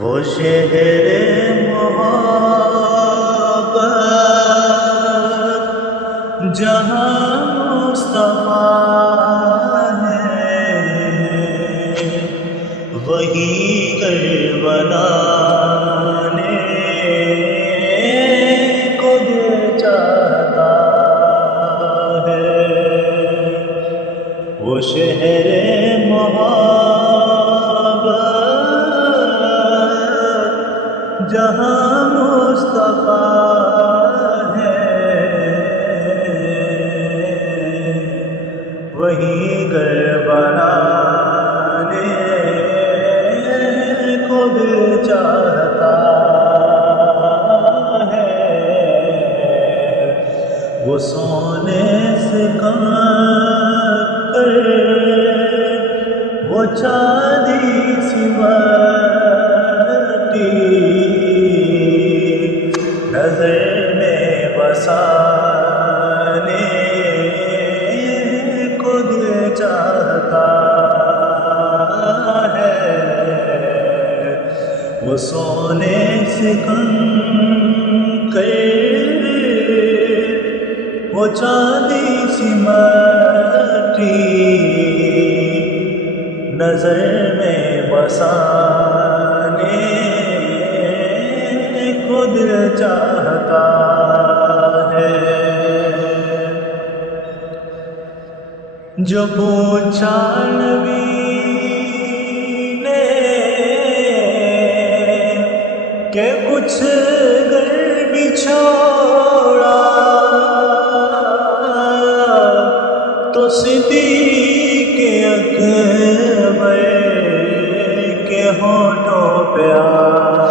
وہ شہر محبت جہاں مصطفیٰ ہے، وہی کربلا کو دل چاہتا ہے۔ وہ شہر محبت جہاں مصطفیٰ ہے، وہی کربلا کو دل چاہتا ہے۔ وہ سونے سے کم کر وہ چاندی سی مٹی نظر میں بسانے کو دل چاہتا ہے۔ وہ سونے سے کم کر وہ چاندی سی مٹی نظر میں بسانے کو دل چاہتا ہے۔ جو پوچھا نبی نے کہ کچھ گھر بھی چھوڑا، تو صدیق اکبر کے ہونٹوں پہ آیا۔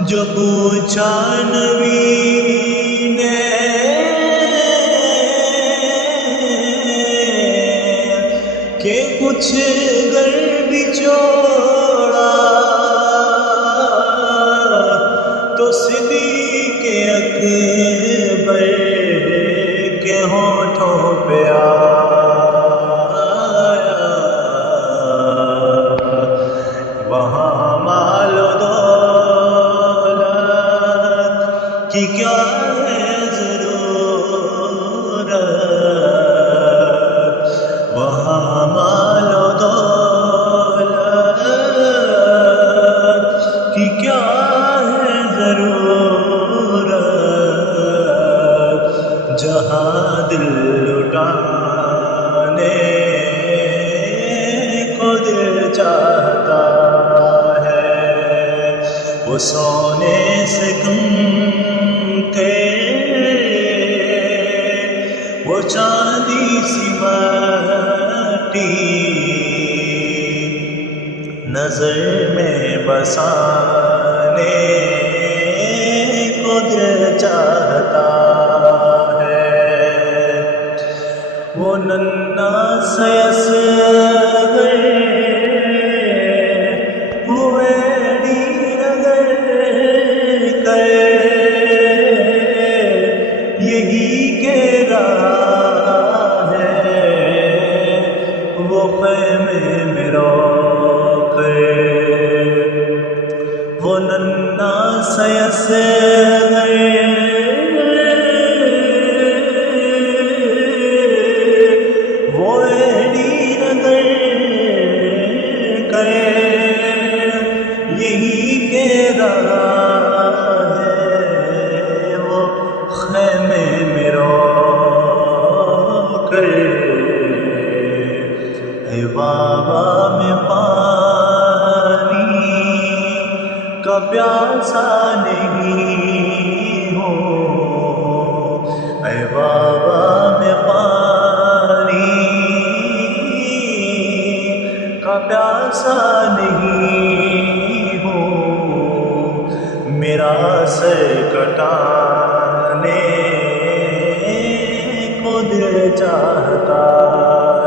جو پوچھا نبی نے کہ کچھ گھر بھی چھوڑا، تو صدیق اکبر کے ہونٹوں پہ آیا۔ وہاں مال و دولت کی کیا ہے ضرورت، وہاں مال و دولت کی کیا ہے ضرورت، جہاں دل لٹانے کو دل چاہتا ہے۔ وہ سونے سے کم کے وہ چاندی سی مٹی نظر میں بسانے کو دل چاہتا ہے۔ وہ ننھا سا اصغر ہوئے نگر کر یہی کہہ رہا ہے، وہ خیمے میں رو کر۔ وہ ننھا سا اصغر یہی کہہ رہا ہے، وہ خیمے میں رو کر۔ اے بابا میں پانی کا پیاسا نہیں ہوں، اے بابا میں پانی کا پیاسا نہیں ہوں، میرا سر کٹانے کو دل چاہتا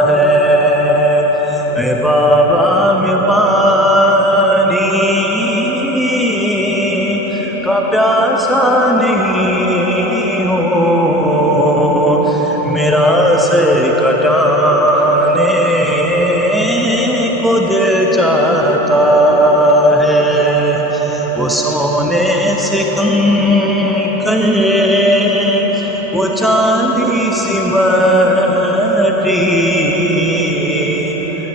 ہے۔ اے بابا میں پانی کا پیاسا نہیں ہوں، میرا سر کٹانے کو دل چاہتا جیسے کنکر وہ چاندی سی مٹی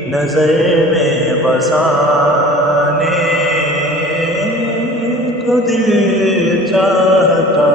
نظر میں بسانے کو دل چاہتا